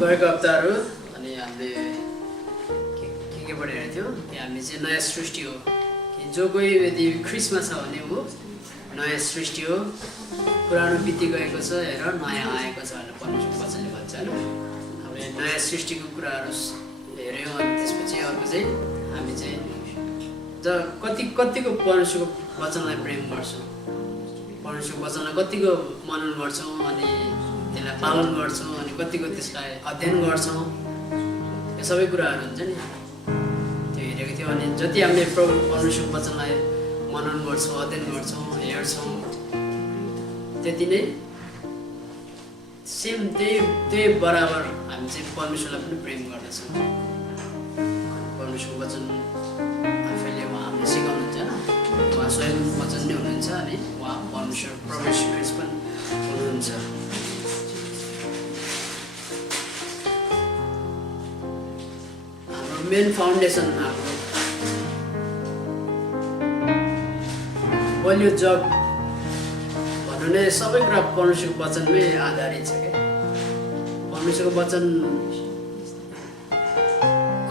गएको हप्ताहरू अनि हामीले के पढिरहेको थियो कि हामी चाहिँ नयाँ सृष्टि हो कि जो कोही यदि ख्रिस्टमा छ भने ऊ नयाँ सृष्टि हो, पुरानो बिति गएको छ हेर नयाँ आएको छ भनेर परमेश्वरको वचनले भन्छ होइन। हामीले नयाँ सृष्टिको कुराहरू हेऱ्यौँ अनि त्यसपछि अर्को चाहिँ हामी चाहिँ कतिको परमेश्वरको वचनलाई प्रेम गर्छौँ, परमेश्वरको वचनलाई कतिको मनन गर्छौँ अनि त्यसलाई पालन गर्छौँ अनि कतिको त्यसलाई अध्ययन गर्छौँ, यो सबै कुराहरू हुन्छ नि त्यो हेरेको थियो। अनि जति हामीले परमेश्वरको वचनलाई मनन गर्छौँ, अध्ययन गर्छौँ, हेर्छौँ, त्यति नै सेम त्यही बराबर हामी चाहिँ परमेश्वरलाई पनि प्रेम गर्दछौँ। परमेश्वरको वचन आफैले उहाँ हामीले सिकाउनुहुन्छ होइन, उहाँ स्वयं वचन नै हुनुहुन्छ अनि उहाँ परमेश्वर ख्रिस्ट पनि हुनुहुन्छ। हाम्रो मेन फाउन्डेसन हाम्रो बलियो जग भन्नु नै सबै कुरा परमेश्वरको वचनमै आधारित छ क्या। परमेश्वरको वचन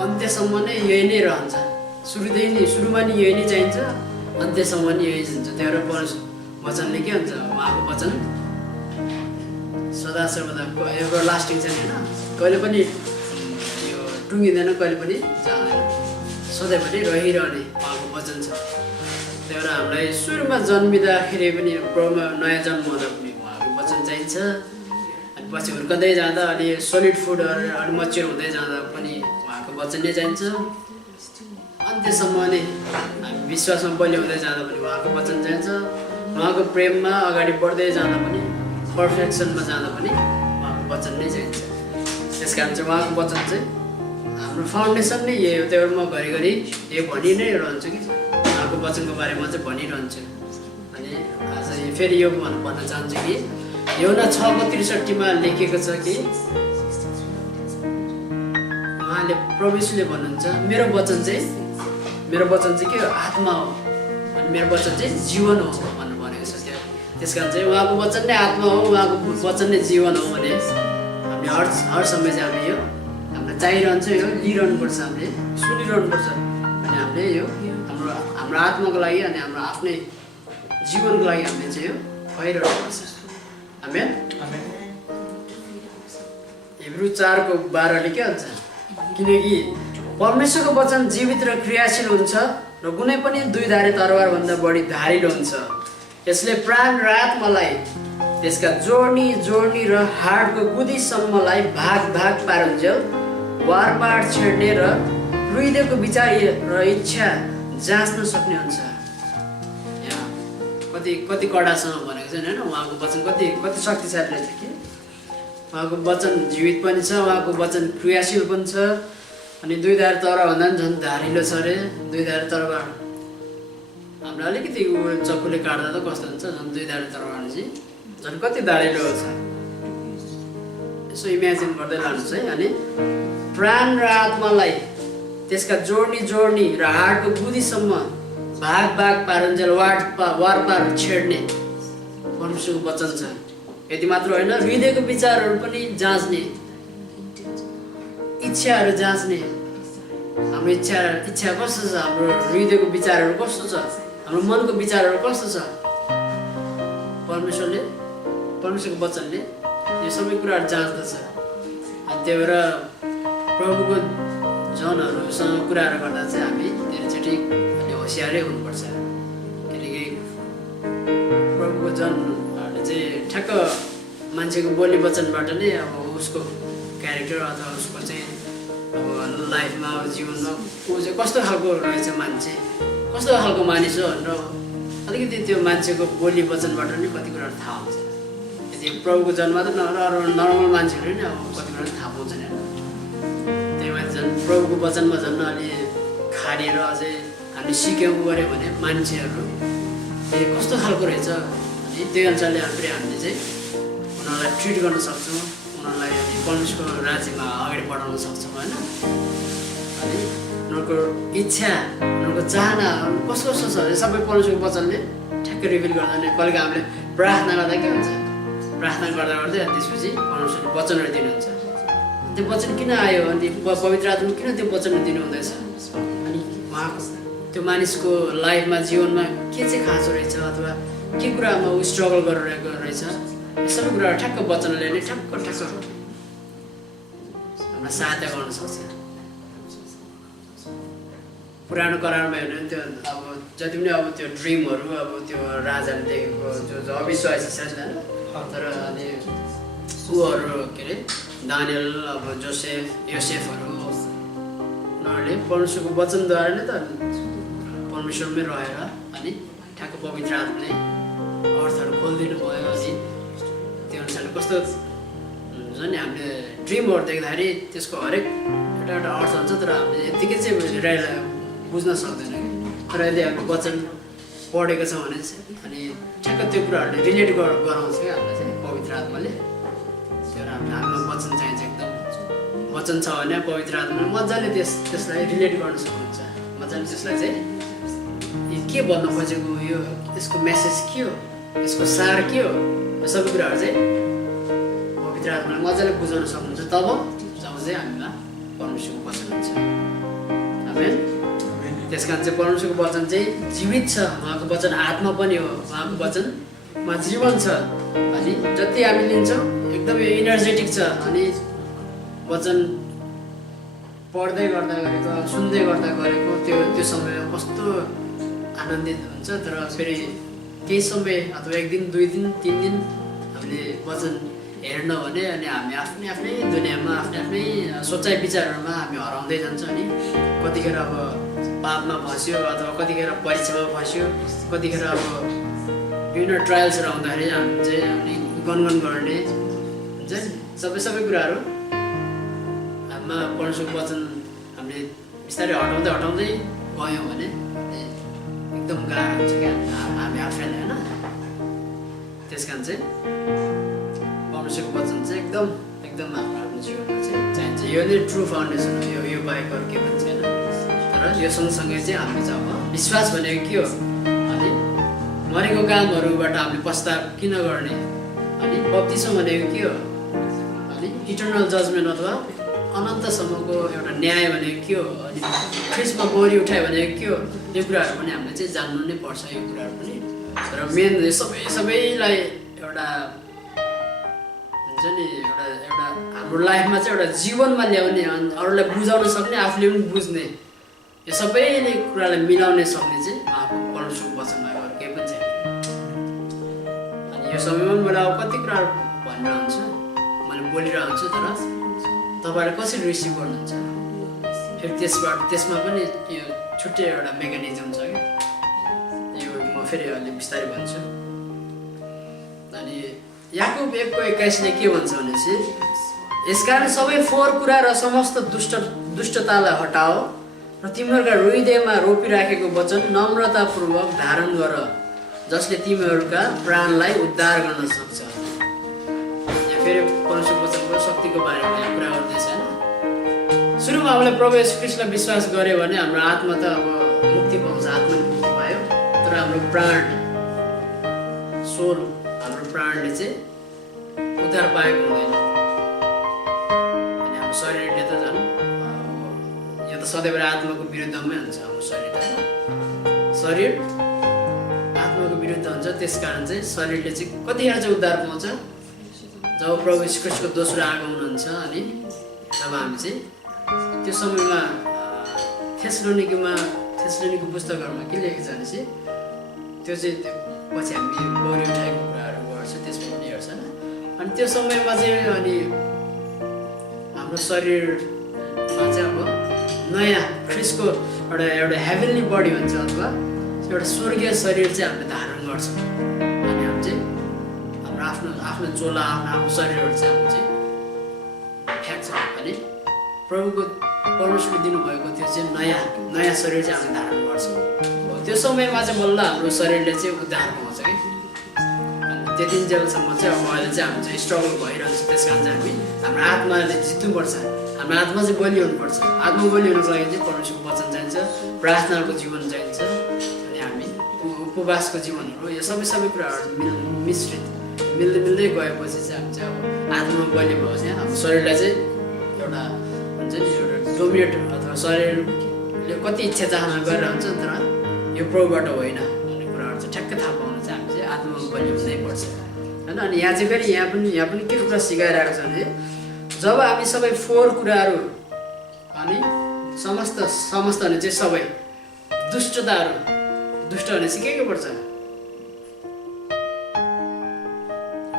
अन्त्यसम्म नै यही नै रहन्छ, सुरुमा नि यही नै चाहिन्छ, अन्त्यसम्म नि यही हुन्छ। त्यही भएर परमेश्वर वचनले के हुन्छ, उहाँको वचन सदा सर्वदा एभर लास्टिङ छ होइन, कहिले पनि यो टुङ्गिँदैन, कहिले पनि जाँदैन, सधैँभरि रहिरहने उहाँको वचन छ। त्यही भएर हामीलाई सुरुमा जन्मिँदाखेरि पनि प्रभुमा नयाँ जन्म हुँदा पनि उहाँको वचन चाहिन्छ। अनि पछि हुर्कँदै जाँदा अलि सोलिड फुडहरू अलि मच्योर हुँदै जाँदा पनि उहाँको वचन नै चाहिन्छ। अन्त्यसम्म नै हामी विश्वासमा बलियो हुँदै जाँदा पनि उहाँको वचन चाहिन्छ। उहाँको प्रेममा अगाडि बढ्दै जाँदा पनि, पर्फेक्सनमा जाँदा पनि उहाँको वचन नै चाहिन्छ। त्यस कारण चाहिँ उहाँको वचन चाहिँ हाम्रो फाउन्डेसन नै यही हो। त्यही भएर म घरिघरि यो भनि नै रहन्छु कि उहाँको वचनको बारेमा चाहिँ भनिरहन्छु। अनि आज फेरि यो भन्न चाहन्छु कि यूहन्ना 6:63 लेखिएको छ कि उहाँले प्रभुले भन्नुहुन्छ मेरो वचन चाहिँ के हो, आत्मा हो अनि मेरो वचन चाहिँ जीवन हो भन्नु भनेको छ। त्यस कारण चाहिँ उहाँको वचन नै आत्मा हो, उहाँको वचन नै जीवन हो भने हामीले हर समय चाहिँ हामीले यो हामीलाई चाहिरहन्छ, यो लिइरहनुपर्छ, हामीले सुनिरहनुपर्छ। अनि हामीले यो हाम्रो आत्माको लागि अनि हाम्रो आफ्नै जीवनको लागि हामीले चाहिँ यो खुवाइरहनुपर्छ। आमेन। हिब्रू 4:12 के भन्छ, किनकि परमेश्वरको वचन जीवित र क्रियाशील हुन्छ र कुनै पनि दुईधारे तरवारभन्दा बढी धारिलो हुन्छ। यसले प्राण र आत्मालाई, त्यसका जोड्नी र हाडको गुदीसम्मलाई भाग पारुन्जेल वारपार छेड्ने र हृदयको विचार र इच्छा जाँच्न सक्ने हुन्छ। यहाँ कति कडासँग भनेको छ होइन, उहाँको वचन कति शक्तिशाली रहेछ कि उहाँको वचन जीवित पनि छ, उहाँको वचन क्रियाशील पनि छ अनि दुईधारे तरवारभन्दा पनि झन् धारिलो छ अरे। दुईधारे तरवार हाम्रो अलिकति चक्कुले काट्दा त कस्तो हुन्छ, झन् दुईधारे तरवार चाहिँ झन् कति धारिलो छ, यसो इमेजिन गर्दै लानुहोस् है। अनि प्राण र आत्मालाई, त्यसका जोड्नी र हाडको गुदीसम्म भाग पारुन्जेल वारपार छेड्ने परमेश्वरको वचन छ। यति मात्र होइन, हृदयको विचारहरू पनि जाँच्ने, इच्छाहरू जाँच्ने, हाम्रो इच्छा कस्तो छ, हाम्रो हृदयको विचारहरू कस्तो छ, हाम्रो मनको विचारहरू कस्तो छ, परमेश्वरको वचनले यो सबै कुराहरू जाँच्दछ। अनि त्यही भएर प्रभुको जनहरूसँग कुराहरू गर्दा चाहिँ हामी धेरैचोटि अलि होसियारै हुनुपर्छ। किनकि प्रभुको जनहरूले चाहिँ ठ्याक्क मान्छेको बोली वचनबाट नै अब उसको क्यारेक्टर अथवा उसको चाहिँ अब लाइफमा जीवनमा ऊ चाहिँ कस्तो खालको रहेछ, मान्छे कस्तो खालको मानिस हो भनेर अलिकति त्यो मान्छेको बोली वचनबाट नै कति कुराहरू थाहा हुन्छ। यदि प्रभुको जन मात्र नर्मल मान्छेहरू नै अब कति कुराहरू थाहा पाउँछन् होइन। त्यही माथि झन् प्रभुको वचनमा झन् अलि खारिएर अझै हामी सिक्यौँ गऱ्यो भने मान्छेहरू ए कस्तो खालको रहेछ अनि त्यही अनुसारले हामीले चाहिँ उनीहरूलाई ट्रिट गर्न सक्छौँ, उनीहरूलाई परमेश्वरको राज्यमा अगाडि बढाउन सक्छौँ होइन। अनि उनीहरूको इच्छा, उनीहरूको चाहना कस्तो छ सबै परमेश्वरको वचनले ठ्याक्कै रिभिल गर्दैन। कहिलेका हामीले प्रार्थना गर्दा के हुन्छ, प्रार्थना गर्दा अनि त्यसपछि परमेश्वरले वचनहरू दिनुहुन्छ। त्यो वचन किन आयो अनि पवित्र आत्मा किन त्यो वचन दिनुहुँदैछ अनि उहाँको त्यो मानिसको लाइफमा जीवनमा के चाहिँ खाँचो रहेछ अथवा के कुरामा ऊ स्ट्रगल गरिरहेको रहेछ यो सबै कुराहरू ठ्याक्क वचनले नै ठ्याक्क हामीलाई सहायता गर्न सक्छ। पुरानो करारमा हेर्नु भने त्यो अब जति पनि अब त्यो ड्रिमहरू अब त्यो राजाले देखेको जो अविश्वासी छ तर अनि ऊहरू के अरे दानियल अब जोसेफ योसेफहरू उनीहरूले परमेश्वरको वचनद्वारा नै त परमेश्वरमै रहेर अनि ठ्याक्क पवित्र आत्माले अर्थहरू खोलिदिनु भयो अनि त्यो अनुसारले कस्तो हुन्छ नि हामीले ड्रिमहरू देख्दाखेरि त्यसको हरेक एउटा अर्थ हुन्छ तर हामीले यत्तिकै चाहिँ बुझ्न सक्दैन कि तर यदि हामीले वचन पढेको छ भने चाहिँ अनि ठ्याक्क त्यो कुराहरूले रिलेट गराउँछ क्या हामीलाई चाहिँ पवित्र आत्माले त्यो हामीलाई वचन चाहिन्छ एकदम वचन छ भने पवित्र आत्माले मजाले त्यसलाई रिलेट गर्न सक्नुहुन्छ मजाले त्यसलाई चाहिँ के भन्नु खोजेको यो यसको मेसेज के हो यसको सार के हो यो सबै कुराहरू चाहिँ पवित्र आत्माले मजाले बुझाउन सक्नुहुन्छ जब चाहिँ हामीलाई परमेश्वरको वचन हुन्छ। आमेन। त्यस कारण चाहिँ परमेश्वरको वचन चाहिँ जीवित छ उहाँको वचन आत्मा पनि हो उहाँको वचनमा जीवन छ अनि जति हामी लिन्छौँ एकदमै इनर्जेटिक छ अनि वचन पढ्दै गर्दा गरेको सुन्दै गर्दा गरेको त्यो समयमा कस्तो आनन्दित हुन्छ तर फेरि केही समय अथवा 1 दिन 2 दिन 3 दिन हामीले वचन हेर्न भने अनि हामी आफ्नै दुनियाँमा आफ्नै सोचाइ विचारहरूमा हामी हराउँदै जान्छ अनि कतिखेर अब पापमा फस्यो अथवा कतिखेर परीक्षामा फस्यो कतिखेर अब विभिन्न ट्रायल्सहरू आउँदाखेरि हामी चाहिँ अनि गनगन गर्ने हुन्छ नि सबै कुराहरू हामीमा परमेश्वरको वचन हामीले बिस्तारै हटाउँदै गयौँ भने एकदम गाह्रो हुन्छ क्या हामी आफैले होइन। त्यस कारण चाहिँ परमेश्वरको वचन चाहिँ एकदम आफ्नो जीवनमा चाहिँ चाहिन्छ यो नै ट्रु फाउन्डेसन हो यो बाहेक अरू के पनि छैन तर यो सँगसँगै चाहिँ हामीले चाहिँ अब विश्वास भनेको के हो अनि मरेको कामहरूबाट हामीले पश्चाताप किन गर्ने अनि बप्तिस्म भनेको के हो अनि इटर्नल जजमेन्ट अथवा अनन्तसम्मको एउटा न्याय भनेको के हो अनि ख्रिस्टमा बलि उठायो भनेको के हो यो कुराहरू पनि हामीले चाहिँ जान्नु नै पर्छ यो कुराहरू पनि तर मेन सबैलाई एउटा हुन्छ नि एउटा हाम्रो लाइफमा चाहिँ एउटा जीवनमा ल्याउने अरूलाई बुझाउन सक्ने आफूले पनि बुझ्ने यो सबैले कुरालाई मिलाउन सक्ने चाहिँ उहाँको परमेश्वरको वचनमा अरू केही पनि छैन। अनि यो समयमा मैले अब कति कुराहरू भनिरहन्छु मैले बोलिरहन्छु तर तपाईँले कसरी रिसिभ गर्नुहुन्छ फेरि त्यसमा पनि यो छुट्टै एउटा मेकानिजम छ क्या यो म फेरि अलि बिस्तारै भन्छु। अनि याकुब 1:21 के भन्छ भनेपछि यसकारण सबै फोहोर कुरा र समस्त दुष्टतालाई हटाओ र तिमीहरूका हृदयमा रोपिराखेको वचन नम्रतापूर्वक धारण गर जसले तिमीहरूका प्राणलाई उद्धार गर्न सक्छ। यहाँ फेरि परमेश्वरको वचनको शक्तिको बारेमा कुरा गर्दैछ होइन। सुरुमा हामीले प्रभु येशू ख्रीष्टलाई विश्वास गर्यो भने हाम्रो आत्मा त अब मुक्ति पाउँछ आत्माले मुक्ति पायो तर हाम्रो प्राण सोल हाम्रो प्राणले चाहिँ उद्धार पाएको हुँदैन अनि हाम्रो शरीरले त झन् यो त सधैँभरि आत्माको विरुद्धमै हुन्छ हाम्रो शरीर शरीर आत्माको विरुद्ध हुन्छ त्यस कारण चाहिँ शरीरले चाहिँ कतिखेर चाहिँ उद्धार पाउँछ जब प्रभु येशू ख्रीष्टको दोस्रो आगमन हुन्छ अनि जब हामी चाहिँ त्यो समयमा थेसलोनिको पुस्तकहरूमा के लेखेको छ भनेपछि त्यो चाहिँ पछि हामी बलि उठाएको कुराहरू गर्छ त्यसमा पनि हेर्छ होइन। अनि त्यो समयमा चाहिँ अनि हाम्रो शरीरमा चाहिँ अब नयाँ ख्रिस्टको एउटा हेभेनली बडी हुन्छ अथवा एउटा स्वर्गीय शरीर चाहिँ हामीले धारण गर्छौँ अनि हामी चाहिँ हाम्रो आफ्नो चोला आफ्नो शरीरहरू चाहिँ हामी चाहिँ फ्याँक्छौँ अनि प्रभुको परमेश्वरले दिनुभएको त्यो चाहिँ नयाँ शरीर चाहिँ हामीले धारण गर्छौँ त्यो समयमा चाहिँ बल्ल हाम्रो शरीरले चाहिँ उद्धार पाउँछ कि अनि त्यति जेलसम्म चाहिँ अब अहिले चाहिँ हामी चाहिँ स्ट्रगल भइरहन्छ त्यस कारण चाहिँ हाम्रो आत्माले जित्नुपर्छ हाम्रो आत्मा चाहिँ बलि हुनुपर्छ आत्मा बलि हुनुको लागि चाहिँ परमेश्वरको वचन चाहिन्छ प्रार्थनाको जीवन चाहिन्छ अनि हामी उपवासको जीवनहरू यो सबै कुराहरू मिल्दै गएपछि चाहिँ हामी चाहिँ अब आत्मा बलि भएपछि हाम्रो शरीरलाई चाहिँ एउटा हुन्छ नि एउटा डोमिनेट अथवा शरीरले कति इच्छा चाहना गरेर हुन्छ तर यो प्रभुबाट होइन भन्ने कुराहरू चाहिँ ठ्याक्कै थाहा पाउन चाहिँ हामी चाहिँ आत्मामा बलियो हुनैपर्छ होइन। अनि यहाँ चाहिँ फेरि यहाँ पनि के कुरा सिकाइरहेको छ भने जब हामी सबै फोहोर कुराहरू अनि समस्त भने चाहिँ सबै दुष्टताहरू दुष्ट भने सिकेकै पर्छ।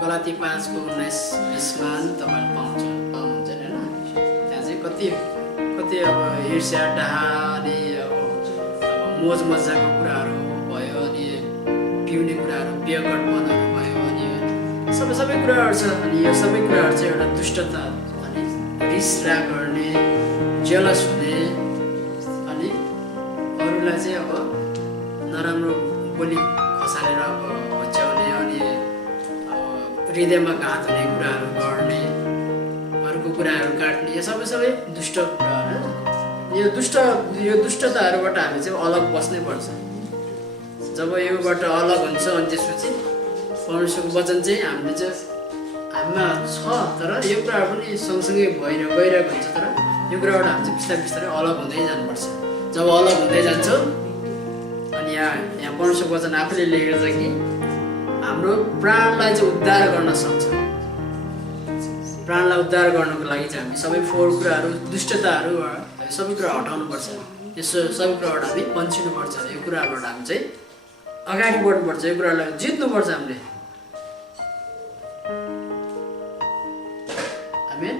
गलाती 5:19-20मा तपाईँले पाउनुहुन्छ नि होइन। त्यहाँ चाहिँ कति अब ईर्ष्या डाहा अनि अब मोज मजाको कुराहरू भयो अनि पिउने कुराहरू बेगटपनहरू भयो अनि सबै कुराहरू छ। अनि यो सबै कुराहरू चाहिँ एउटा दुष्टता अनि रिस राग गर्ने जेलस हुने अनि अरूलाई चाहिँ अब नराम्रो बोली खसालेर अब होच्याउने अनि हृदयमा घात हुने कुराहरू गर्ने अरूको कुराहरू काट्ने यो सबै दुष्ट कुराहरू। यो दुष्टताहरूबाट हामी चाहिँ अलग बस्नै पर्छ। जब योबाट अलग हुन्छ अनि त्यसपछि परमेश्वरको वचन चाहिँ हामीले चाहिँ हामीमा छ तर यो कुराहरू पनि सँगसँगै गइरहेको हुन्छ तर यो कुराबाट हामी चाहिँ बिस्तारै अलग हुँदै जानुपर्छ। जब अलग हुँदै जान्छ अनि यहाँ परमेश्वरको वचन आफूले लेखेको छ कि हाम्रो प्राणलाई चाहिँ उद्धार गर्न सक्छ। प्राणलाई उद्धार गर्नको लागि चाहिँ हामी सबै फोहोर कुराहरू दुष्टताहरू सबै कुरा हटाउनुपर्छ। यो सबै कुराबाट हामी बन्चिनुपर्छ। यो कुराबाट हामी चाहिँ अगाडि बढ्नुपर्छ। यो कुरालाई जित्नुपर्छ हामीले। आमेन।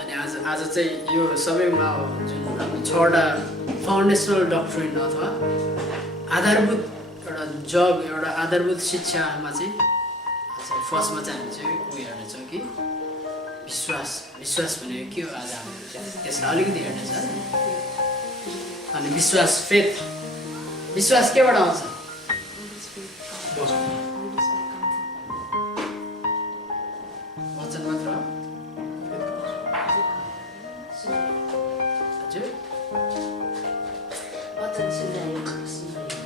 अनि आज चाहिँ यो सबैमा जुन हामी 6वटा फाउन्डेसनल डक्ट्रिन अथवा आधारभूत एउटा आधारभूत शिक्षामा चाहिँ फर्स्टमा चाहिँ हामी चाहिँ उयो हेर्नेछौँ कि विश्वास भनेको के हो। आज हामीले त्यसलाई अलिकति हेर्नेछ। अनि विश्वास केबाट आउँछ? वचन मात्र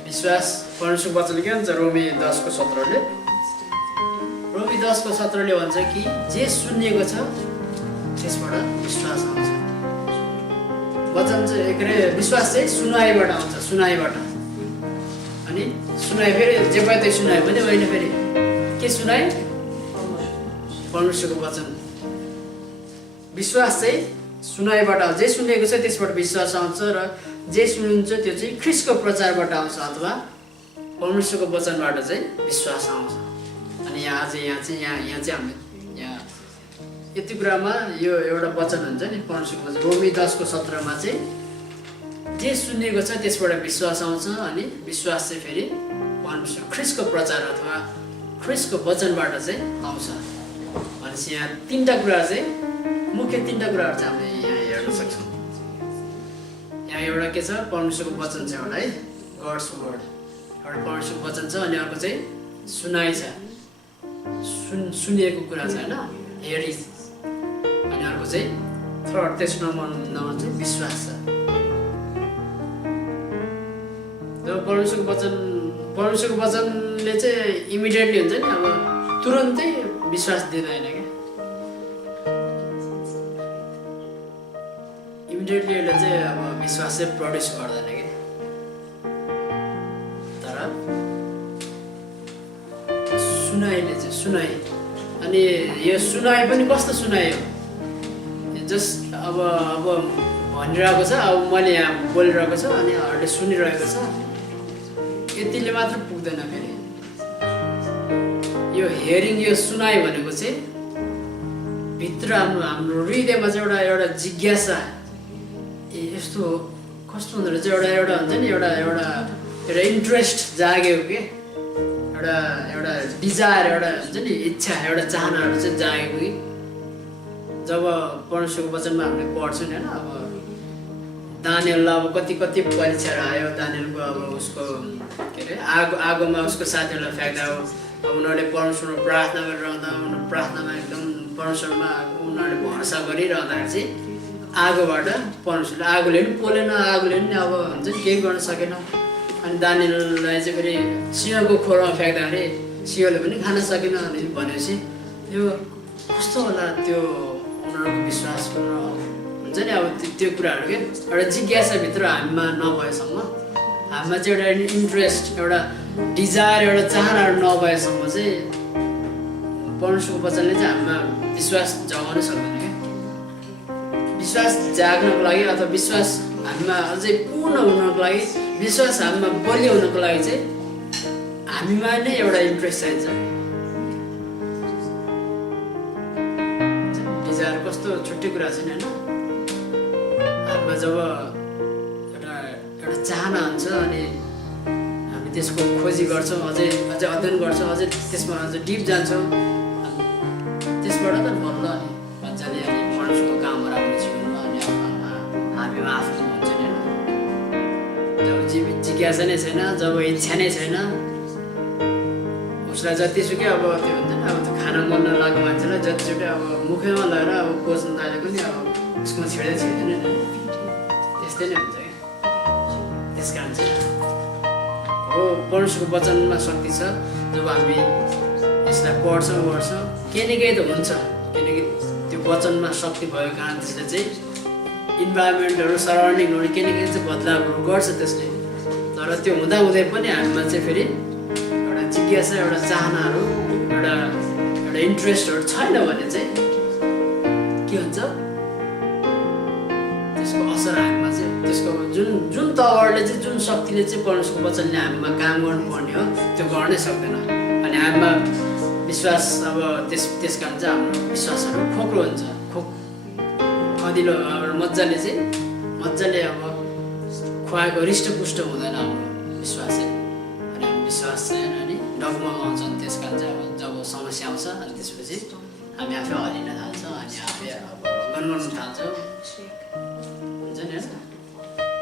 विश्वास परमेश्वरको वचनले के भन्छ? रोमी 10:17ले भन्छ कि जे सुनिएको छ त्यसबाट विश्वास आउँछ। वचन चाहिँ के अरे विश्वास चाहिँ सुनाइबाट आउँछ। अनि सुनाइ फेरि जे पाए त्यही सुनायो भने होइन फेरि के सुनाइ? परमेश्वरको वचन। विश्वास चाहिँ सुनाइबाट आउँछ। जे सुनेको छ त्यसबाट विश्वास आउँछ र जे सुनिन्छ त्यो चाहिँ ख्रीष्टको प्रचारबाट आउँछ अथवा परमेश्वरको वचनबाट चाहिँ विश्वास आउँछ। अनि यहाँ चाहिँ हामी यहाँ यति कुरामा यो एउटा वचन हुन्छ नि परमेश्वरको वचन रोमी 10:17मा चाहिँ जे सुनिएको छ त्यसबाट विश्वास आउँछ अनि विश्वास चाहिँ फेरि परमेश्वर ख्रीष्टको प्रचार अथवा ख्रीष्टको वचनबाट चाहिँ आउँछ। भनेपछि यहाँ मुख्य तीनटा कुराहरू चाहिँ हामीले यहाँ हेर्न सक्छौँ। यहाँ एउटा के छ? परमेश्वरको वचन छ एउटा है, गड्स वर्ड एउटा परमेश्वरको वचन छ। अनि अर्को चाहिँ सुनाइ छ, सुनिएको कुरा छ होइन, हेरिङ। अनि अर्को चाहिँ थर्ड तेस्रो नम्बर चाहिँ विश्वास छ। जब परमेश्वरको वचनले चाहिँ इमिडिएटली हुन्छ नि, अब तुरन्तै विश्वास दिँदैन क्या। इमिडिएटली यसले चाहिँ अब विश्वास चाहिँ प्रड्युस गर्दैन क्या। तर सुनाइले चाहिँ सुनाइ, अनि यो सुनाइ पनि कस्तो सुनाइ हो? जस्ट अब भनिरहेको छ, अब मैले यहाँ बोलिरहेको छ अनि अरूले सुनिरहेको छ, यतिले मात्र पुग्दैन। फेरि यो हेरिङ, यो सुनाइ भनेको चाहिँ भित्र हाम्रो हृदयमा चाहिँ एउटा जिज्ञासा, यस्तो कस्तो हुँदो रहेछ, एउटा हुन्छ नि, एउटा इन्ट्रेस्ट जाग्यो कि, एउटा डिजायर, एउटा हुन्छ नि इच्छा, एउटा चाहनाहरू चाहिँ जागेको कि। जब परमेश्वरको वचनमा हामीले पढ्छौँ नि होइन, अब दानिएललाई अब कति परीक्षाहरू आयो, दानिएलको अब उसको के अरे आगोमा उसको साथीहरूलाई फ्याँक्दा अब उनीहरूले परमेश्वरमा प्रार्थना गरिरहँदा, उनीहरू प्रार्थनामा एकदम परमेश्वरमा उनीहरूले भरोसा गरिरहँदाखेरि चाहिँ आगोबाट परमेश्वरले आगोले पनि पोलेन, आगोले पनि अब हुन्छ नि केही गर्न सकेन। अनि दानिएललाई चाहिँ फेरि सिंहको खोरमा फ्याँक्दाखेरि सिंहले पनि खान सकेन। अनि भनेपछि यो कस्तो होला त्यो उनीहरूको विश्वासको हुन्छ नि अब त्यो कुराहरू के एउटा जिज्ञासाभित्र हामीमा नभएसम्म हामीमा चाहिँ एउटा इन्ट्रेस्ट एउटा डिजायर एउटा चाहनाहरू नभएसम्म चाहिँ परमेश्वरको वचनले चाहिँ हामीमा विश्वास जगाउन सक्दैन क्या। विश्वास जाग्नको लागि अथवा विश्वास हामीमा अझै पूर्ण हुनको लागि विश्वास हामीमा बलियो हुनको लागि चाहिँ हामीमा नै एउटा इन्ट्रेस्ट चाहिन्छ। डिजायर कस्तो छुट्टै कुरा छैन होइन। हामीमा जब एउटा चाहना हुन्छ अनि हामी त्यसको खोजी गर्छौँ, अझै अध्ययन गर्छौँ, अझै त्यसमा अझै डिप जान्छौँ, त्यसबाट त बल्ल अनि मजाले अनि परमेश्वरको कामहरू आफ्नो जीवनमा अनि हामीमा आफ्नो हुन्छ नि होइन। जब जिज्ञासा नै छैन, जब इच्छा नै छैन, उसलाई जतिसुकै अब त्यो हुन्छ नि अब त्यो खाना मन नलागेको मान्छेलाई जतिसुकै अब मुखैमा लगेर अब कोच्न थाले पनि अब उसमा छिड्दै छिर्दैन नि, त्यस्तै नै हुन्छ क्या। त्यस कारण चाहिँ हो परमेश्वरको वचनमा शक्ति छ। जब हामी यसलाई पढ्छौँ केही न केही त हुन्छ, किनकि त्यो वचनमा शक्ति भएको कारण त्यसले चाहिँ इन्भाइरोमेन्टहरू सराउन्डिङहरू केही न केही चाहिँ बदलावहरू गर्छ त्यसले। तर त्यो हुँदाहुँदै पनि हामीमा चाहिँ फेरि एउटा जिज्ञासा एउटा चाहनाहरू एउटा इन्ट्रेस्टहरू छैन भने चाहिँ के हुन्छ, त्यसको असर हामीमा चाहिँ त्यसको जुन तवरले चाहिँ जुन शक्तिले चाहिँ परमेश्वरको वचनले हामीमा काम गर्नुपर्ने हो त्यो गर्नै सक्दैन। अनि हामीमा विश्वास अब त्यस कारण चाहिँ हाम्रो विश्वासहरू खोक्रो हुन्छ, खदिलो अब मजाले अब खुवाएको हृष्टपुष्ट हुँदैन हाम्रो विश्वास चाहिँ। अनि हाम्रो विश्वास चाहिँ अनि डगमगाउँछ। अनि त्यस कारण चाहिँ अब जब समस्या आउँछ अनि त्यसपछि हामी आफै हरिन थाल्छौँ, अनि आफै अब गनगनाउन थाल्छौँ हुन्छ नि होइन।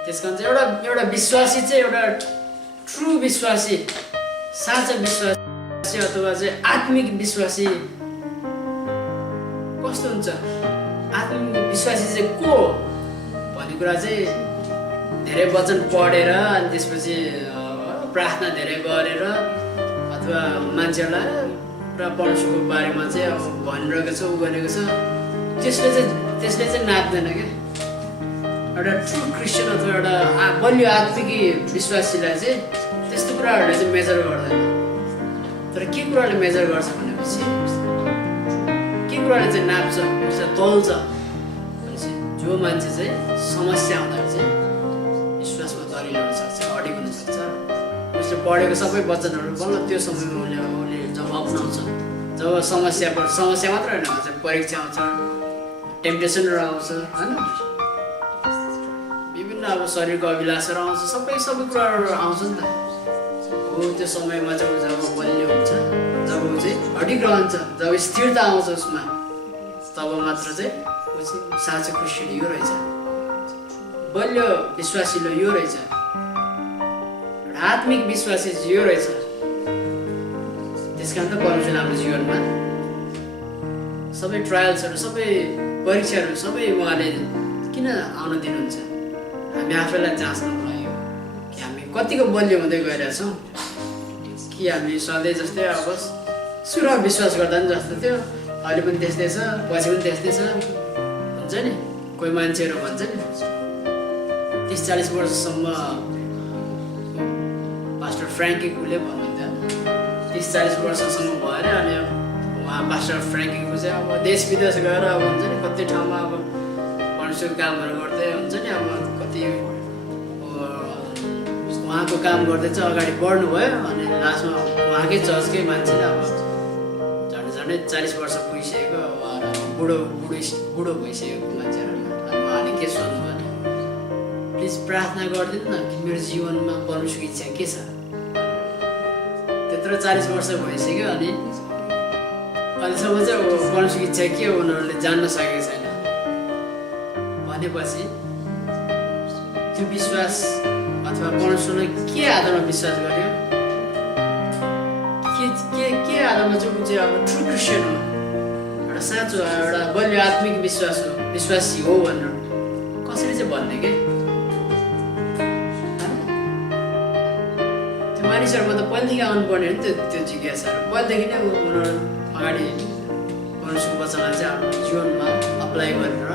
त्यस कारण चाहिँ एउटा विश्वासी चाहिँ एउटा ट्रु विश्वासी, साँचो विश्वासी अथवा चाहिँ आत्मिक विश्वासी कस्तो हुन्छ, आत्मिक विश्वासी चाहिँ को हो भन्ने कुरा चाहिँ धेरै वचन पढेर अनि त्यसपछि प्रार्थना धेरै गरेर अथवा मान्छेहरूलाई पुरा परमेश्वरको बारेमा चाहिँ अब भनिरहेको छ ऊ गरेको छ त्यसले चाहिँ नाप्दैन क्या। एउटा ट्रु क्रिस्चियन अथवा एउटा बलियो आत्मिक विश्वासीलाई चाहिँ त्यस्तो कुराहरूले चाहिँ मेजर गर्दैन। तर के कुराले मेजर गर्छ भनेपछि के कुराले चाहिँ नाप्छ उसलाई तल्छ भनेपछि जो मान्छे चाहिँ समस्या आउँदाखेरि चाहिँ विश्वासमा दरिल्याउन सक्छ, अडिग हुन सक्छ, उसले पढेको सबै वचनहरू बल्ल त्यो समयमा उसले जब अप्नाउँछ, जब समस्या मात्र होइन चाहिँ परीक्षा आउँछ, टेम्पटेसनहरू आउँछ होइन, विभिन्न अब शरीरको अभिलाषहरू आउँछ, सबै कुराहरू आउँछ नि त। हो त्यो समयमा चाहिँ जब बलियो हुन्छ, जब ऊ चाहिँ अडिग रहन्छ, जब स्थिरता आउँछ उसमा, तब मात्र चाहिँ ऊ चाहिँ साँचो क्रिस्चियन यो रहेछ, बलियो विश्वासिलो यो रहेछ, आत्मिक विश्वासी यो रहेछ। त्यस कारण त परमेश्वरले हाम्रो जीवनमा सबै ट्रायल्सहरू सबै परीक्षाहरू सबै उहाँले किन आउन दिनुहुन्छ, हामी आफैलाई जाँच्नको लागि हो कि हामी कतिको बलियो हुँदै गइरहेछौँ, कि हामी सधैँ जस्तै अब सुरुमा विश्वास गर्दा पनि जस्तो थियो अहिले पनि त्यस्तै छ पछि पनि त्यस्तै छ हुन्छ नि। कोही मान्छेहरू भन्छ नि 30-40 वर्षसम्म पास्टर फ्रेङ्कीले भन्नुहुन्थ्यो 30-40 वर्षसम्म भएर अनि उहाँ पास्टर फ्रेङ्कीको चाहिँ अब देश विदेश गएर अब हुन्छ नि कति ठाउँमा अब परमेश्वरको कामहरू गर्दै हुन्छ नि अब कति उहाँको काम गर्दै चाहिँ अगाडि बढ्नु भयो। अनि लास्टमा उहाँकै चर्चकै मान्छेले अब झन्डै 40 वर्ष पुगिसकेको उहाँहरू बुढो भइसकेको मान्छेहरू अनि उहाँले के सोध्नु भने प्लिज प्रार्थना गरिदिनु न कि मेरो जीवनमा परमेश्वरको इच्छा के छ। त्यत्रो 40 वर्ष भइसक्यो अनि अहिलेसम्म चाहिँ परमेश्वरको इच्छा के हो उनीहरूले जान्न सकेको छैन भनेपछि त्यो विश्वास अथवा परमेश्वरलाई के आधारमा विश्वास गर्यो, के आधारमा चाहिँ ऊ चाहिँ अब ट्रु क्रिस्चियन हो, एउटा साँचो एउटा बलियो आत्मिक विश्वासी हो भनेर कसरी चाहिँ भन्ने के त्यो मानिसहरूमा त पहिलेदेखि आउनुपर्ने हो नि त्यो जिज्ञासाहरू, पहिलेदेखि नै उनीहरू अगाडि परमेश्वरको वचनलाई चाहिँ आफ्नो जीवनमा अप्लाई गरेर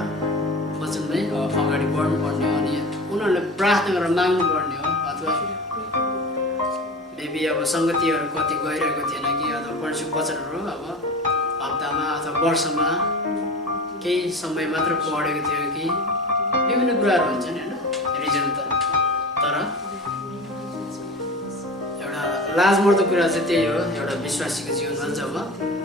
वचनमै अगाडि बढ्नुपर्ने हो। अनि उनीहरूले प्रार्थना गरेर माग्नुपर्ने हो। अथवा मेबी अब सङ्गतिहरू कति गइरहेको थिएन कि अथवा परमेश्वरको वचनहरू अब हप्तामा अथवा वर्षमा केही समय मात्र पढेको थियो कि विभिन्न कुराहरू हुन्छ नि होइन रिजन त। तर एउटा लाजमर्दो कुरा चाहिँ त्यही हो एउटा विश्वासीको जीवनमा जब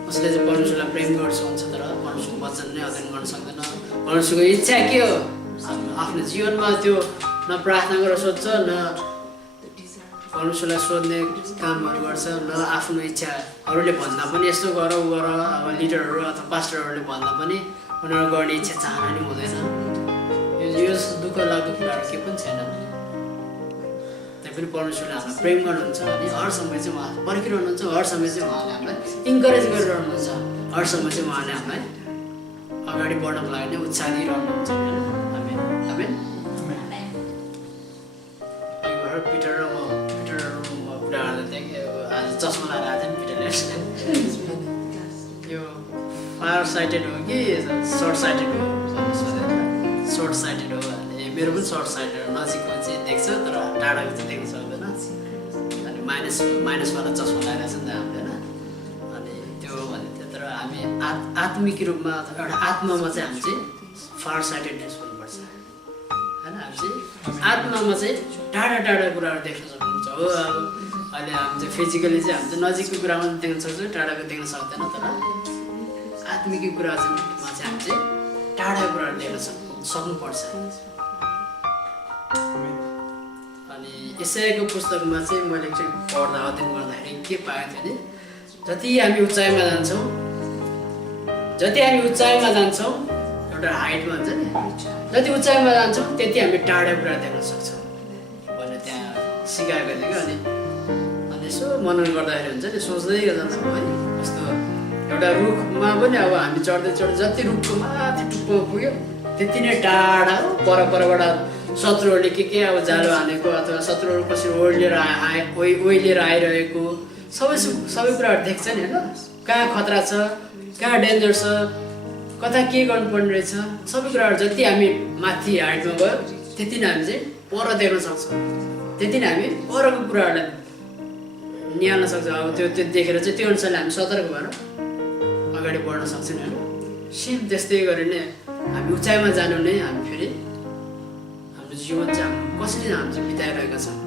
उसले चाहिँ परमेश्वरलाई प्रेम गर्छ हुन्छ तर परमेश्वरको वचन नै अध्ययन गर्न सक्दैन। परमेश्वरको इच्छा के हो आफ्नो जीवनमा त्यो न प्रार्थना गरेर सोध्छ न परमेश्वरलाई सोध्ने कामहरू गर्छ न आफ्नो इच्छा अरूले भन्दा पनि यस्तो गर उ गर। अब लिडरहरू अथवा पास्टरहरूले भन्दा पनि उनीहरू गर्ने इच्छा चाहना नि हुँदैन। यो दुःख लाग्दो कुराहरू केही पनि छैन। पनि परमेश्वरले हामीलाई प्रेम गर्नुहुन्छ अनि हर समय चाहिँ उहाँ पर्खिरहनुहुन्छ। हर समय चाहिँ उहाँले हामीलाई इन्करेज गरिरहनुहुन्छ। हर समय चाहिँ उहाँले हामीलाई अगाडि बढ्नको लागि नै उत्साह दिइरहनुहुन्छ। आमेन आमेन। पिटर र म कुरा गर्दा थिएँ कि आज चस्मा लगाएर आएको थियो नि पिटरले। यो फार साइटेड हो कि सर्ट साइटेड हो? सर्ट साइटेड हो। मेरो पनि सर्ट साइटेड हो। नजिकको चाहिँ देख्छ तर टाढाको चाहिँ देख्न सक्दैन। अनि माइनसवाला चस्मा लगाइरहेको छ नि त हामीले होइन। अनि त्यो भन्ने थियो। तर हामी आत्मिक रूपमा अथवा एउटा आत्मामा चाहिँ हामी चाहिँ फार साइटेडनेस हुनुपर्छ होइन। हामी चाहिँ आत्मामा चाहिँ टाढा टाढा कुराहरू देख्न सक्नुहुन्छ हो। अब अहिले हामी चाहिँ फिजिकली चाहिँ हामी चाहिँ नजिकको कुरा मात्रै देख्न सक्छौँ टाढाको देख्न सक्दैन। तर आत्मिक कुरा चाहिँ हामी चाहिँ टाढा कुराहरू देख्न सक्नुपर्छ। अनि एसायाको पुस्तकमा चाहिँ मैले चाहिँ पढ्दा अध्ययन गर्दाखेरि के पाएको थिएँ भने जति हामी उचाइमा जान्छौँ एउटा हाइटमा हुन्छ नि जति उचाइमा जान्छौँ त्यति हामी टाढा कुरा देख्न सक्छौँ भनेर त्यहाँ सिकाएको थियो कि। अनि यसो मनन गर्दाखेरि हुन्छ नि सोच्दै जान्छौँ है कस्तो एउटा रुखमा पनि अब हामी चढ्दै जति रुखको माथि टुप्पोमा पुग्यो त्यति नै टाढा परबाट शत्रुहरूले के अब जालो हानेको अथवा शत्रुहरू कसरी ओइलिएर आइरहेको सबै कुराहरू देख्छ नि होइन। कहाँ खतरा छ कहाँ डेन्जर छ कता के गर्नुपर्ने रहेछ सबै कुराहरू जति हामी माथि हाइटमा गयो त्यति नै हामी चाहिँ पर देख्न सक्छौँ। त्यति नै हामी परको कुराहरूलाई निहाल्न सक्छौँ। अब त्यो देखेर चाहिँ त्यो अनुसारले हामी सतर्क भएर अगाडि बढ्न सक्छौँ होइन। सेम त्यस्तै गरी नै हामी उचाइमा जानु नै हामी फेरि हाम्रो जीवन चाहिँ हामी कसरी हामी चाहिँ बिताइरहेका छौँ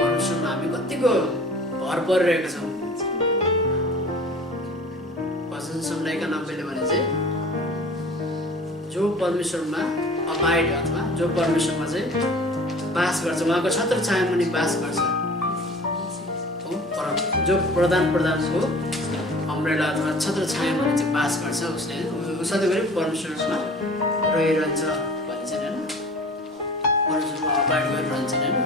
परमेश्वरमा हामी कतिको भर परिरहेका छौँ। भजन सङ्ग्रह 91ले भने चाहिँ जो परमेश्वरमा अबाइड अथवा जो परमेश्वरमा चाहिँ बास गर्छ उहाँको छत्र छायामुनि बास गर्छ जो प्रधानको अम्ब्रेला अथवा छत्र छायामुनि चाहिँ बास गर्छ उसले सधैँभरि परमेश्वरमा रहिरहन्छ भन्ने चाहिँ होइन। परमेश्वरमा अबाइड गरिरहन्छन् होइन।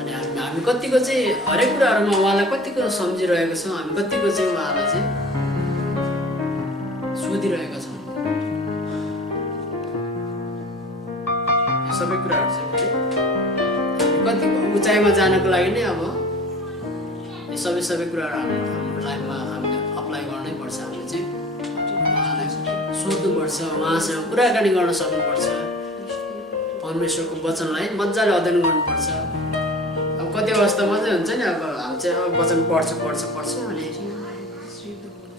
अनि हामी कतिको चाहिँ हरेक कुराहरूमा उहाँलाई कतिको सम्झिरहेको छौँ हामी कतिको चाहिँ उहाँलाई चाहिँ सोधिरहेका छौँ। सबै कुराहरू चाहिँ कतिको उचाइमा जानको लागि नै अब यो सबै कुराहरू हाम्रो लाइफमा हामीले अप्लाई गर्नै पर्छ। हामीले चाहिँ उहाँलाई सोध्नुपर्छ उहाँसँग कुराकानी गर्न सक्नुपर्छ। परमेश्वरको वचनलाई मजाले अध्ययन गर्नुपर्छ। अब कति अवस्थामा चाहिँ हुन्छ नि अब हामी चाहिँ अब वचन पढ्छौँ अनि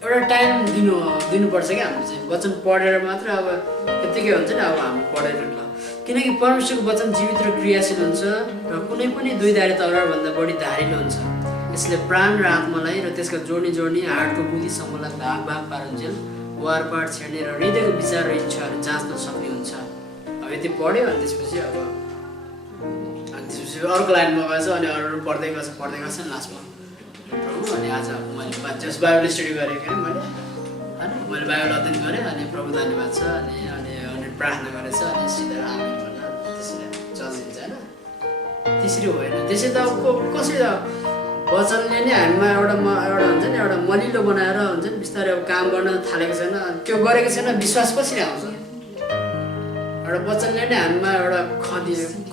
एउटा टाइम दिनुपर्छ क्या। हामी चाहिँ वचन पढेर मात्र अब यत्तिकै हुन्छ नि अब हामी पढेर ल किनकि परमेश्वरको वचन जीवित र क्रियाशील हुन्छ र कुनै पनि दुई धारे तलवारभन्दा बढी धारिलो हुन्छ। यसले प्राण र आत्मालाई र त्यसका जोड्ने हाडको बुद्धिसम्मलाई भाग पारुन्जेल वारपार छेड्ने र हृदयको विचार र इच्छाहरू जाँच्न सक्ने हुन्छ। अब यति पढ्यो अनि त्यसपछि अर्को लाइनमा गएछ अनि अरू पढ्दै गएछ लास्टमा प्रभु अनि आज मैले जस बाइबल स्टडी गरेको मैले होइन मैले बाइबल अध्ययन गरेँ अनि प्रभु धन्यवाद छ अनि प्रार्थना गरेछ अनि सिधा आमेन भनेर त्यसरी चलिन्छ होइन। त्यसरी होइन त्यसै त कसरी वचनले नै हामीमा एउटा हुन्छ नि एउटा मलिलो बनाएर हुन्छ नि बिस्तारै अब काम गर्न थालेको छैन त्यो गरेको छैन विश्वास कसरी आउँछ? एउटा वचनले नै हामीमा एउटा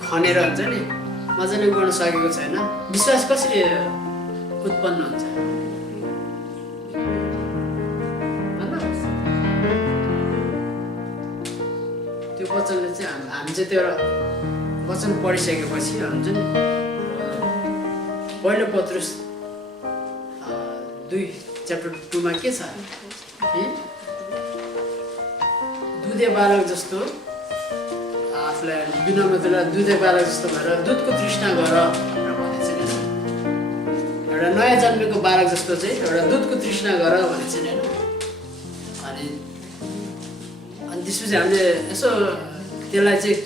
खनेर हुन्छ नि मजाले गर्न सकेको छैन विश्वास कसरी उत्पन्न हुन्छ? वचनले चाहिँ हामी चाहिँ त्यो वचन पढिसकेपछि हुन्छ नि पहिलो पत्रुस 2:2 मा के छ कि दुधे बालक जस्तो आफूलाई विनम्रताले दुधे बालक जस्तो भएर दुधको तृष्णा गर भनेर भनेको छ नि। एउटा नयाँ जन्मेको बालक जस्तो चाहिँ एउटा दुधको तृष्णा गर भनेको छ नि होइन। अनि त्यसपछि हामीले यसो त्यसलाई चाहिँ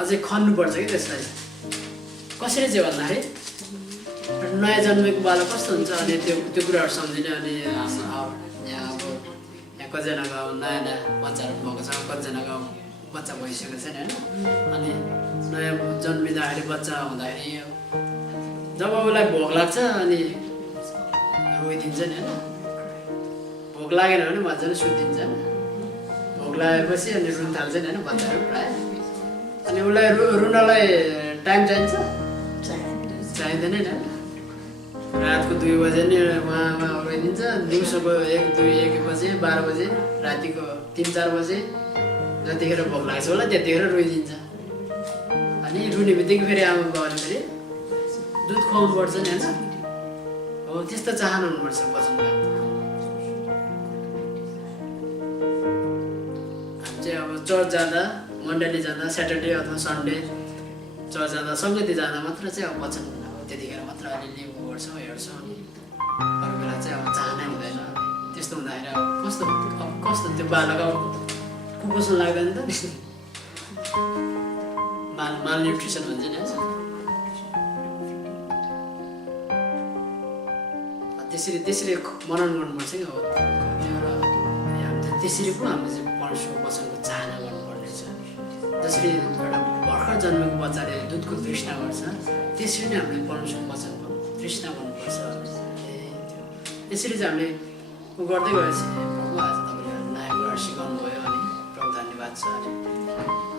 अझै खन्नुपर्छ कि त्यसलाई कसरी चाहिँ भन्दाखेरि नयाँ जन्मेको बालक कस्तो हुन्छ अनि त्यो कुराहरू सम्झिने। अनि यहाँ कतिजनाको अब नयाँ नयाँ बच्चाहरू भएको छ, कतिजनाको बच्चा भइसकेको छैन होइन। अनि नयाँ जन्मिँदाखेरि बच्चा हुँदाखेरि जब उसलाई भोक लाग्छ अनि रोइदिन्छ नि होइन। भोक लागेन भने मजाले सुत्दिन्छ, भोक लागेपछि अनि रुन थाल्छ नि होइन बच्चाहरू प्रायः। अनि उसलाई रुनलाई टाइम चाहिन्छ चाहिँदैन नि होइन। रातको 2 बजे नि उहाँ रोइदिन्छ, दिउँसोको 1 बजे 12 बजे, रातिको 3-4 बजे जतिखेर भोक लाग्छ होला त्यतिखेर रोइदिन्छ। अनि रुने बित्तिकै फेरि आमा बाबाले फेरि दुध खुवाउनु पर्छ नि होइन। हो त्यस्तो चाहना हुनुपर्छ वचनमा। हामी चाहिँ अब चर्च जाँदा मन्डली जाँदा स्याटरडे अथवा सन्डे चर्च जाँदा सङ्गति जाँदा मात्र चाहिँ अब वचन त्यतिखेर मात्र अलिअलि गर्छौँ हेर्छौँ। अनि अरू बेला चाहिँ अब चाहनै हुँदैन। त्यस्तो हुँदाखेरि अब कस्तो त्यो बालक अब कुपोषण लाग्दैन त माल न्युट्रिसन भन्छ नि होइन। त्यसरी मनन गर्नुपर्छ कि हो। एउटा हामीले त्यसरी पो हामीले चाहिँ परमेश्वरको वचनको चाहना गर्नुपर्ने छ। जसरी एउटा भर्खर जन्मेको बच्चाले दुधको तृष्णा गर्छ त्यसरी नै हामीले परमेश्वरको वचनको तृष्णा गर्नुपर्छ। त्यसरी चाहिँ हामीले गर्दै गएपछि प्रभु आज तपाईँले नयाँ कुराहरू सिकाउनु भयो अनि प्रभु धन्यवाद छ।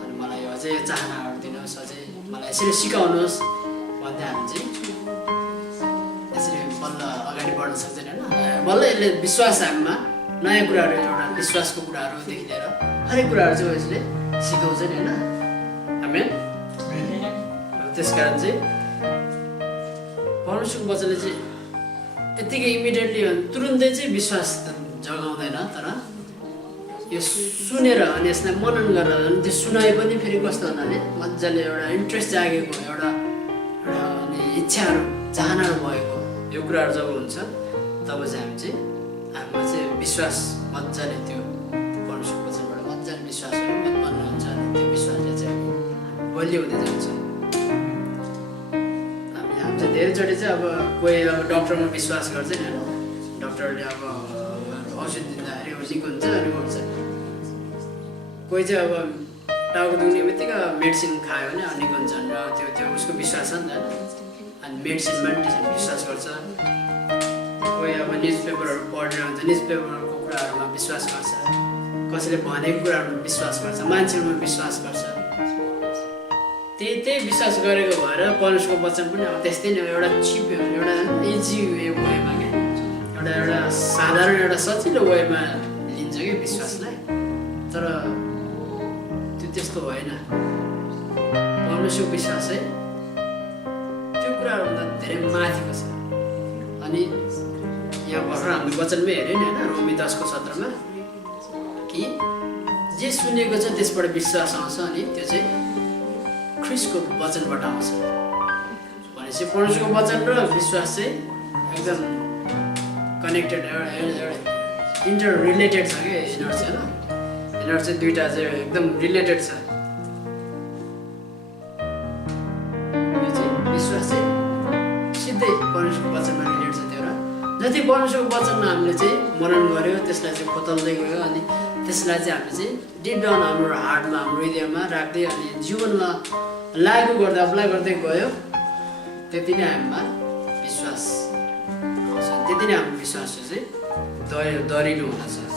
अनि मलाई अझै चाहनाहरू दिनुहोस्, अझै मलाई यसरी सिकाउनुहोस् भन्दै हामी चाहिँ यसरी बल्ल अगाडि बढ्न सक्दैन होइन। बल्ल यसले विश्वास हामीमा नयाँ कुराहरू एउटा विश्वासको कुराहरूदेखि लिएर हरेक कुराहरू चाहिँ यसले सिकाउँछ नि होइन। आमेन। त्यसकारण चाहिँ परमेश्वरको वचनले चाहिँ यत्तिकै इमिडिएटली तुरुन्तै चाहिँ विश्वास जगाउँदैन, तर यो सुनेर अनि यसलाई मनन गरेर अनि त्यो सुनाए पनि फेरि कस्तो हुनाले मजाले एउटा इन्ट्रेस्ट जागेको एउटा अनि इच्छाहरू चाहनाहरू भएको यो कुराहरू जब हुन्छ तब चाहिँ हामी चाहिँ हामीमा चाहिँ विश्वास मजाले त्यो परमेश्वरको वचनबाट मजाले विश्वासहरू उत्पन्न हुन्छ। अनि त्यो विश्वासले चाहिँ बलियो हुँदै जान्छ। हामी चाहिँ धेरैचोटि चाहिँ अब कोही अब डक्टरमा विश्वास गर्छ नि होइन। डक्टरले अब औषध दिँदाखेरि अब निको हुन्छ अनि हुन्छ। कोही चाहिँ अब टाउको दुख्ने बित्तिकै मेडिसिन खायो भने निको हुन्छ भनेर त्यो उसको विश्वास छ नि त। अनि मेडिसिनमा पनि विश्वास गर्छ। कोही अब न्युज पेपरहरू पढेर हुन्छ, न्युज पेपरको कुराहरूमा विश्वास गर्छ, कसैले भनेको कुराहरूमा विश्वास गर्छ, मान्छेहरूमा विश्वास गर्छ। त्यही विश्वास गरेको भएर परमेश्वरको वचन पनि अब त्यस्तै नै एउटा चिप एउटा इजी वेमा क्या एउटा साधारण एउटा सजिलो वेमा लिन्छ कि विश्वासलाई। तर त्यो त्यस्तो होइन। परमेश्वरको विश्वास चाहिँ त्यो कुराहरूभन्दा धेरै माथिको छ। अनि यहाँ भर्खर हामीले वचनमै हेऱ्यौँ नि होइन, रोमी 10:17 कि जे सुनेको छ त्यसबाट विश्वास आउँछ अनि त्यो चाहिँ ख्रिस्टको वचनबाट आउँछ। भनेपछि परमेश्वरको वचन र विश्वास चाहिँ एकदम कनेक्टेड एउटा इन्टर रिलेटेड छ कि यिनीहरू चाहिँ होइन। यिनीहरू चाहिँ दुइटा चाहिँ एकदम रिलेटेड छ। यो चाहिँ विश्वास चाहिँ सिधै परमेश्वरको वचनमा रिलेटेड छ। त्यो र जति परमेश्वरको वचनमा हामीले चाहिँ मनन गऱ्यो त्यसलाई चाहिँ खोतल्दै गयो अनि त्यसलाई चाहिँ हामीले चाहिँ डिप डाउन हाम्रो हार्टमा हाम्रो हृदयमा राख्दै अनि जीवनमा लागु गर्दा अप्लाई गर्दै गयो त्यति नै हामीमा विश्वास आउँछ। त्यति नै हाम्रो विश्वास चाहिँ दरिलो हुँदछ।